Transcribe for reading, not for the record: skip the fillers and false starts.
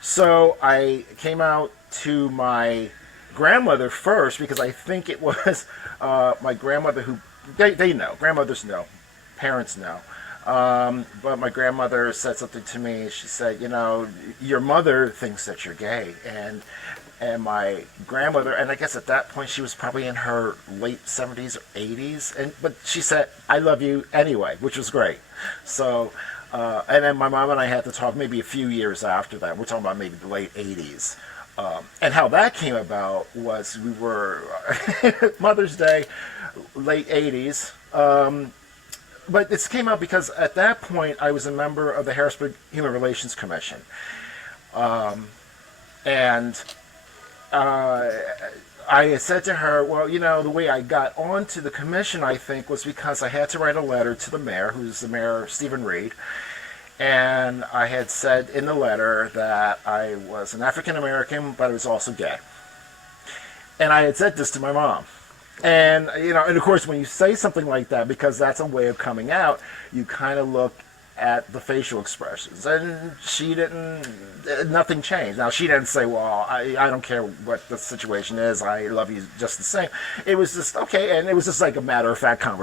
So I came out to my grandmother first because I think it was my grandmother who they know, grandmothers know, parents know. But my grandmother said something to me. She said, "You know, your mother thinks that you're gay," and my grandmother, and I guess at that point she was probably in her late 70s or 80s, and but she said, "I love you anyway," which was great. So, and then my mom and I had to talk maybe a few years after that. We're talking about maybe the late 80s. And how that came about was we were Mother's Day, late 80s. But this came out because at that point I was a member of the Harrisburg Human Relations Commission. And uh, I said to her, well, you know, the way I got onto the commission, I think, was because I had to write a letter to the mayor, who's the mayor, Stephen Reed. And I had said in the letter that I was an African American, but I was also gay. And I had said this to my mom. And, you know, and of course, when you say something like that, because that's a way of coming out, you kind of look at the facial expressions. And she didn't, nothing changed. Now, she didn't say, well, I don't care what the situation is, I love you just the same. It was just, okay, and it was just like a matter of fact conversation.